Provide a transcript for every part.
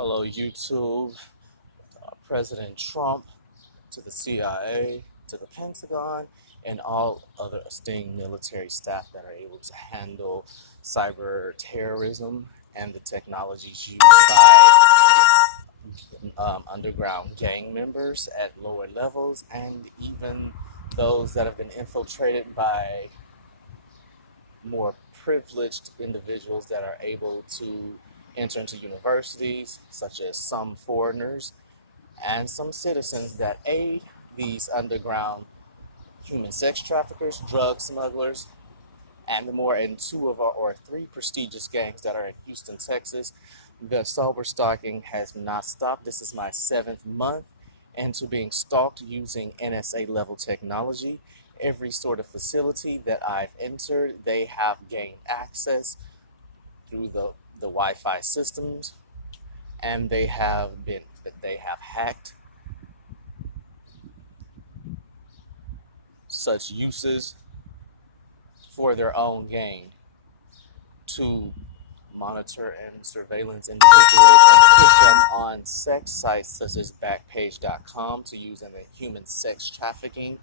Hello, YouTube. President Trump, to the CIA, to the Pentagon, and all other esteemed military staff that are able to handle cyber terrorism and the technologies used by underground gang members at lower levels, and even those that have been infiltrated by more privileged individuals that are able to enter into universities, such as some foreigners and some citizens that aid these underground human sex traffickers, drug smugglers, and the more in two of our or three prestigious gangs that are in Houston, Texas. The sober stalking has not stopped. This is my 7th month into being stalked using NSA level technology. Every sort of facility that I've entered, they have gained access through the Wi-Fi systems, and they have hacked such uses for their own gain to monitor and surveillance individuals and put them on sex sites such as Backpage.com to use in the human sex trafficking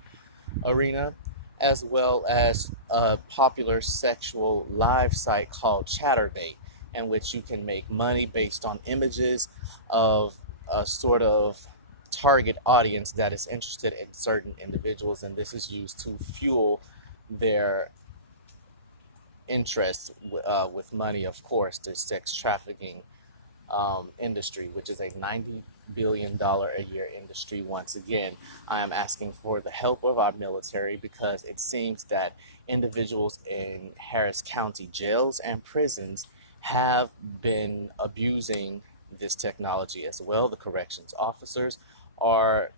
arena, as well as a popular sexual live site called Chatterbait, in which you can make money based on images of a sort of target audience that is interested in certain individuals, and this is used to fuel their interest with money, of course, the sex trafficking industry, which is a $90 billion a year industry. Once again, I am asking for the help of our military because it seems that individuals in Harris County jails and prisons have been abusing this technology as well. The corrections officers are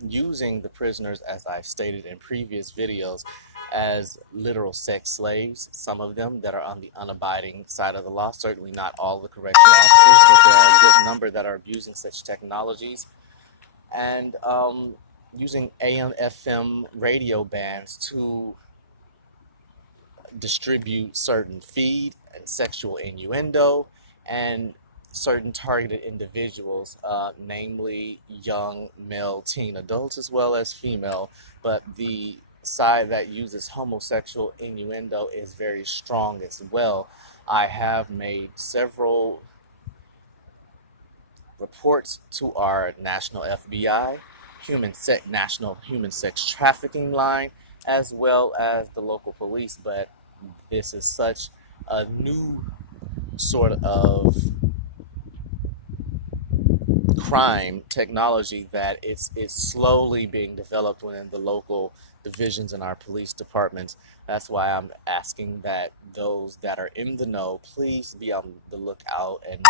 using the prisoners, as I've stated in previous videos, as literal sex slaves. Some of them that are on the unabiding side of the law, certainly not all the correctional officers, but there are a good number that are abusing such technologies and using AM, FM radio bands to distribute certain feed and sexual innuendo and certain targeted individuals, namely young male teen adults as well as female, but the side that uses homosexual innuendo is very strong as well. I have made several reports to our national FBI, national human sex trafficking line, as well as the local police, but this is such a new sort of crime technology that it's slowly being developed within the local divisions in our police departments. That's why I'm asking that those that are in the know please be on the lookout and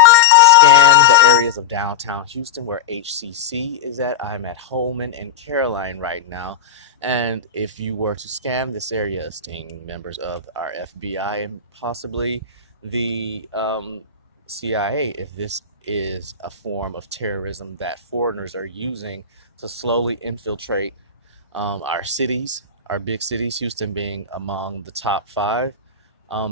scan the areas of downtown Houston where HCC is at. I'm at Holman and Caroline right now, and if you were to scan this area, esteemed members of our FBI and possibly the CIA, if this is a form of terrorism that foreigners are using to slowly infiltrate our cities, our big cities, Houston being among the top five,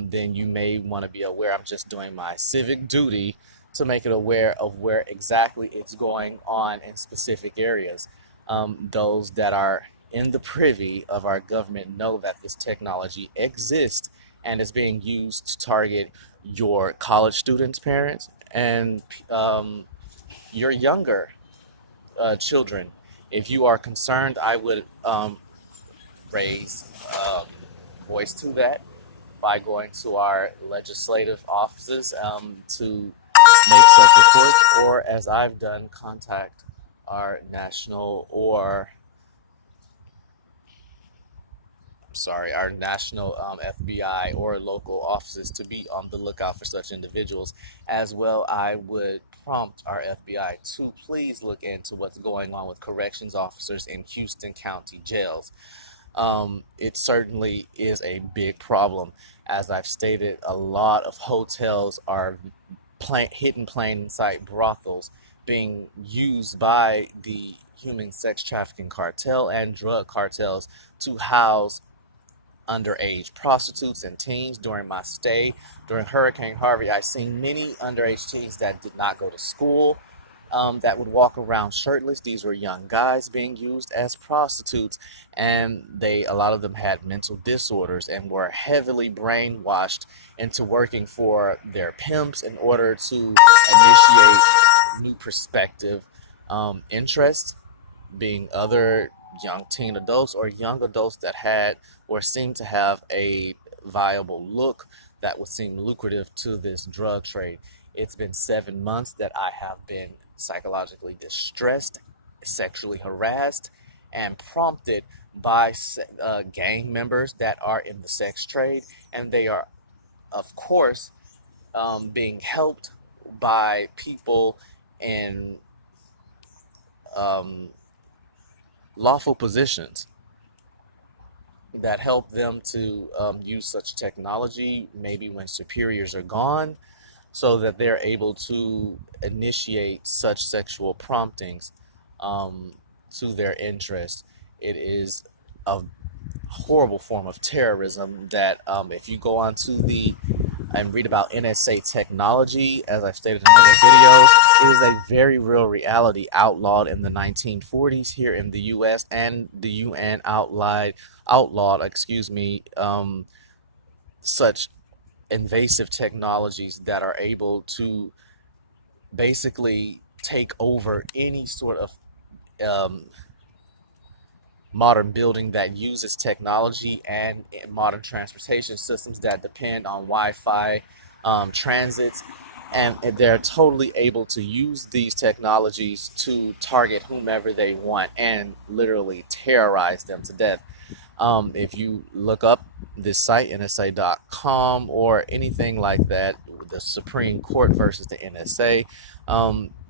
then you may want to be aware. I'm just doing my civic duty to make it aware of where exactly it's going on in specific areas. Those that are in the privy of our government know that this technology exists and is being used to target your college students' parents and your younger children. If you are concerned, I would raise voice to that by going to our legislative offices to make such reports, or as I've done, contact our national or our national FBI or local offices to be on the lookout for such individuals. As well, I would prompt our FBI to please look into what's going on with corrections officers in Houston County jails. It certainly is a big problem. As I've stated, a lot of hotels are hidden plain sight brothels being used by the human sex trafficking cartel and drug cartels to house underage prostitutes and teens during my stay. During Hurricane Harvey, I seen many underage teens that did not go to school, that would walk around shirtless. These were young guys being used as prostitutes, and a lot of them had mental disorders and were heavily brainwashed into working for their pimps in order to initiate new perspective interests, being other young teen adults or young adults that had or seemed to have a viable look that would seem lucrative to this drug trade. It's been 7 months that I have been psychologically distressed, sexually harassed, and prompted by gang members that are in the sex trade, and they are, of course, being helped by people in um, lawful positions that help them to use such technology, maybe when superiors are gone, so that they're able to initiate such sexual promptings um, to their interest. It is a horrible form of terrorism that, if you go onto the and read about NSA technology, as I've stated in other videos, it is a very real reality outlawed in the 1940s here in the U.S., and the UN outlawed, such invasive technologies that are able to basically take over any sort of um, modern building that uses technology, and modern transportation systems that depend on Wi-Fi transits, and they're totally able to use these technologies to target whomever they want and literally terrorize them to death. If you look up this site, NSA.com, or anything like that, the Supreme Court versus the NSA,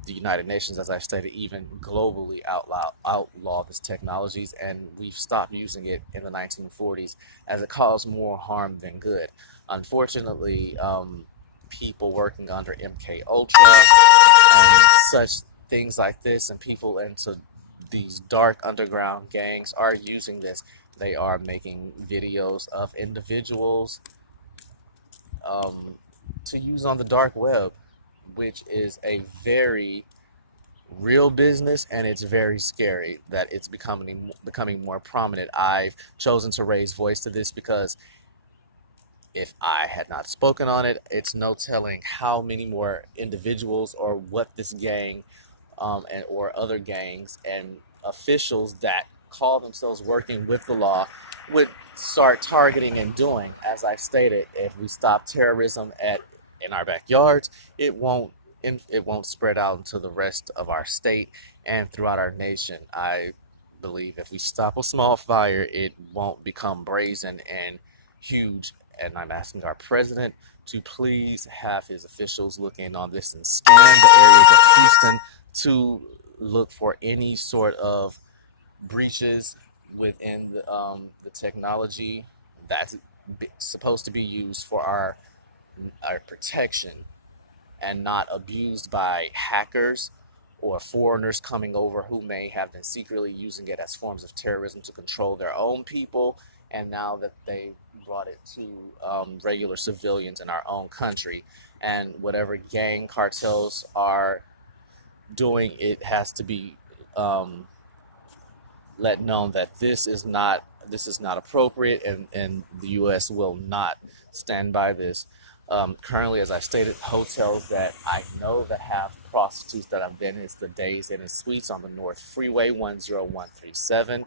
the United Nations, as I stated, even globally outlaw these technologies, and we've stopped using it in the 1940s as it caused more harm than good. Unfortunately, people working under MK Ultra and such things like this, and people into these dark underground gangs are using this. They are making videos of individuals um, to use on the dark web, which is a very real business, and it's very scary that it's becoming more prominent. I've chosen to raise voice to this because if I had not spoken on it, it's no telling how many more individuals or what this gang and or other gangs and officials that call themselves working with the law would start targeting and doing. As I stated, if we stop terrorism in our backyards, it won't it won't spread out into the rest of our state and throughout our nation. I believe if we stop a small fire, it won't become brazen and huge. And I'm asking our president to please have his officials look in on this and scan the areas of Houston to look for any sort of breaches within the technology that's supposed to be used for our protection, and not abused by hackers or foreigners coming over who may have been secretly using it as forms of terrorism to control their own people. And now that they brought it to regular civilians in our own country, and whatever gang cartels are doing, it has to be let known that this is not appropriate, and the U.S. will not stand by this. Currently, as I stated, hotels that I know that have prostitutes that I've been in is the Days Inn and Suites on the North Freeway, 10137.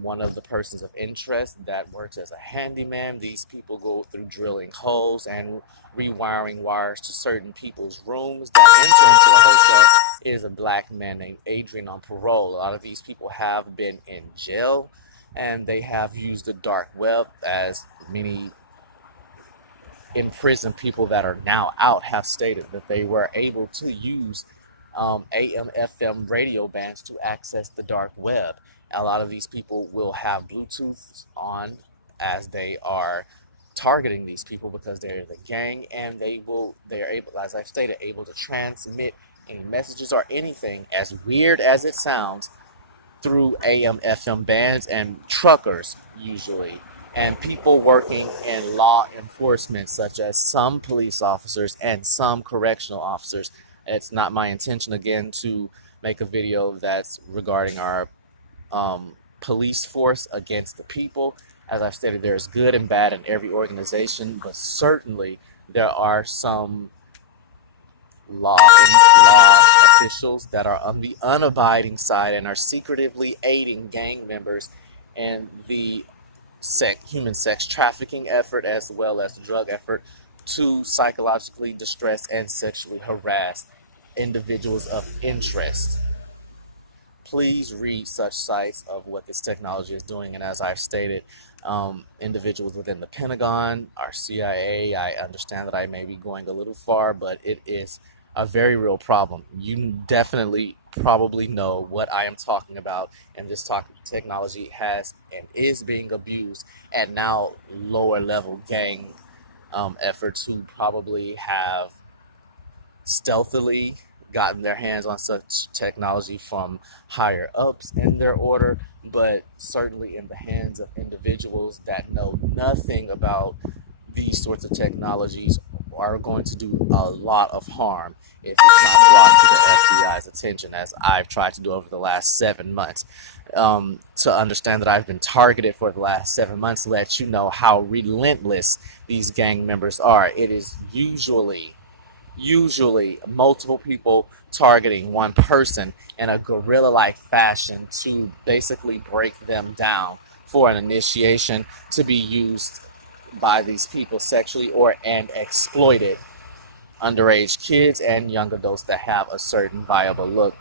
One of the persons of interest that works as a handyman. These people go through drilling holes and rewiring wires to certain people's rooms that enter into the hotel. Is a black man named Adrian on parole. A lot of these people have been in jail, and they have used the dark web, as many imprisoned people that are now out have stated that they were able to use AM, FM radio bands to access the dark web. A lot of these people will have Bluetooth on as they are targeting these people because they're the gang, and they're able, as I've stated, able to transmit any messages or anything, as weird as it sounds, through AM, FM bands, and truckers usually and people working in law enforcement, such as some police officers and some correctional officers. It's not my intention, again, to make a video that's regarding our um, police force against the people. As I've stated, there's good and bad in every organization, but certainly there are some law officials that are on the unabiding side and are secretively aiding gang members in the human sex trafficking effort as well as the drug effort to psychologically distress and sexually harass individuals of interest. Please read such sites of what this technology is doing. And as I've stated, individuals within the Pentagon, our CIA, I understand that I may be going a little far, but it is a very real problem. You definitely probably know what I am talking about, and this technology has and is being abused, and now lower level gang efforts who probably have stealthily gotten their hands on such technology from higher ups in their order, but certainly in the hands of individuals that know nothing about these sorts of technologies are going to do a lot of harm if it's not brought to the FBI's attention, as I've tried to do over the last 7 months. To understand that I've been targeted for the last 7 months lets you know how relentless these gang members are. It is usually multiple people targeting one person in a guerrilla like fashion to basically break them down for an initiation to be used by these people sexually or and exploited underage kids and young adults that have a certain viable look.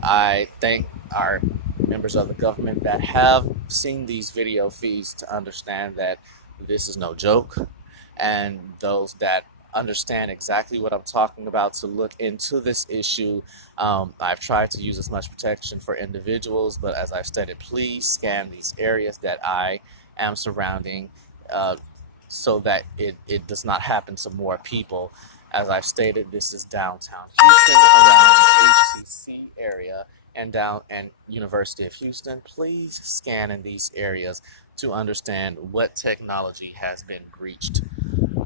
I thank our members of the government that have seen these video feeds to understand that this is no joke, and those that understand exactly what I'm talking about to look into this issue. I've tried to use as much protection for individuals, but as I've stated, please scan these areas that I am surrounding uh, so that it does not happen to more people. As I've stated, this is downtown Houston, around the HCC area, and University of Houston. Please scan in these areas to understand what technology has been breached.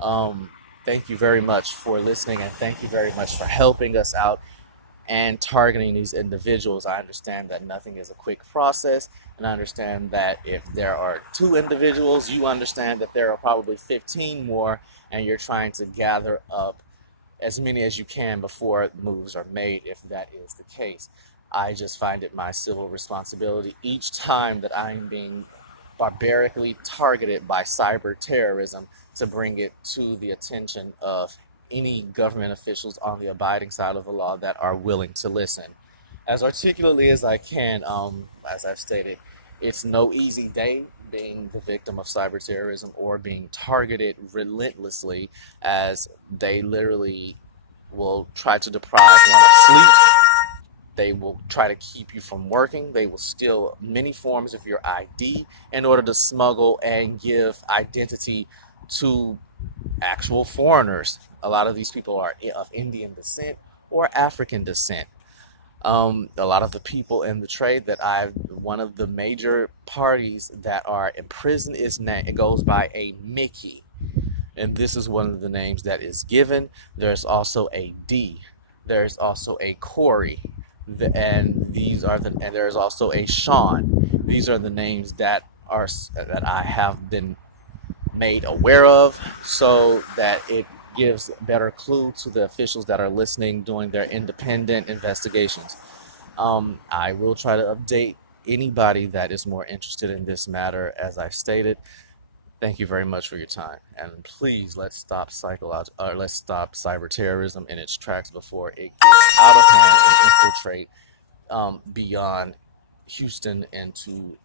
Um, Thank you very much for listening, and thank you very much for helping us out and targeting these individuals. I understand that nothing is a quick process, and I understand that if there are 2 individuals, you understand that there are probably 15 more, and you're trying to gather up as many as you can before moves are made, if that is the case. I just find it my civil responsibility each time that I'm being barbarically targeted by cyber terrorism to bring it to the attention of any government officials on the abiding side of the law that are willing to listen. As articulately as I can, as I've stated, it's no easy day being the victim of cyber terrorism or being targeted relentlessly, as they literally will try to deprive one of sleep. They will try to keep you from working. They will steal many forms of your ID in order to smuggle and give identity to actual foreigners. A lot of these people are of Indian descent or African descent. A lot of the people in the trade that one of the major parties that are in prison it goes by a Mickey, and this is one of the names that is given. There's also a D. There's also a Corey, and there's also a Sean. These are the names that I have been made aware of, so that it gives better clue to the officials that are listening doing their independent investigations. I will try to update anybody that is more interested in this matter, as I stated. Thank you very much for your time, and please let's stop cyber terrorism in its tracks before it gets out of hand and infiltrate beyond Houston and to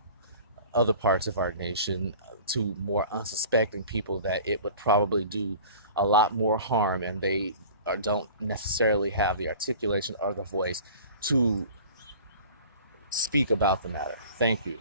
other parts of our nation, to more unsuspecting people that it would probably do a lot more harm, and they don't necessarily have the articulation or the voice to speak about the matter. Thank you.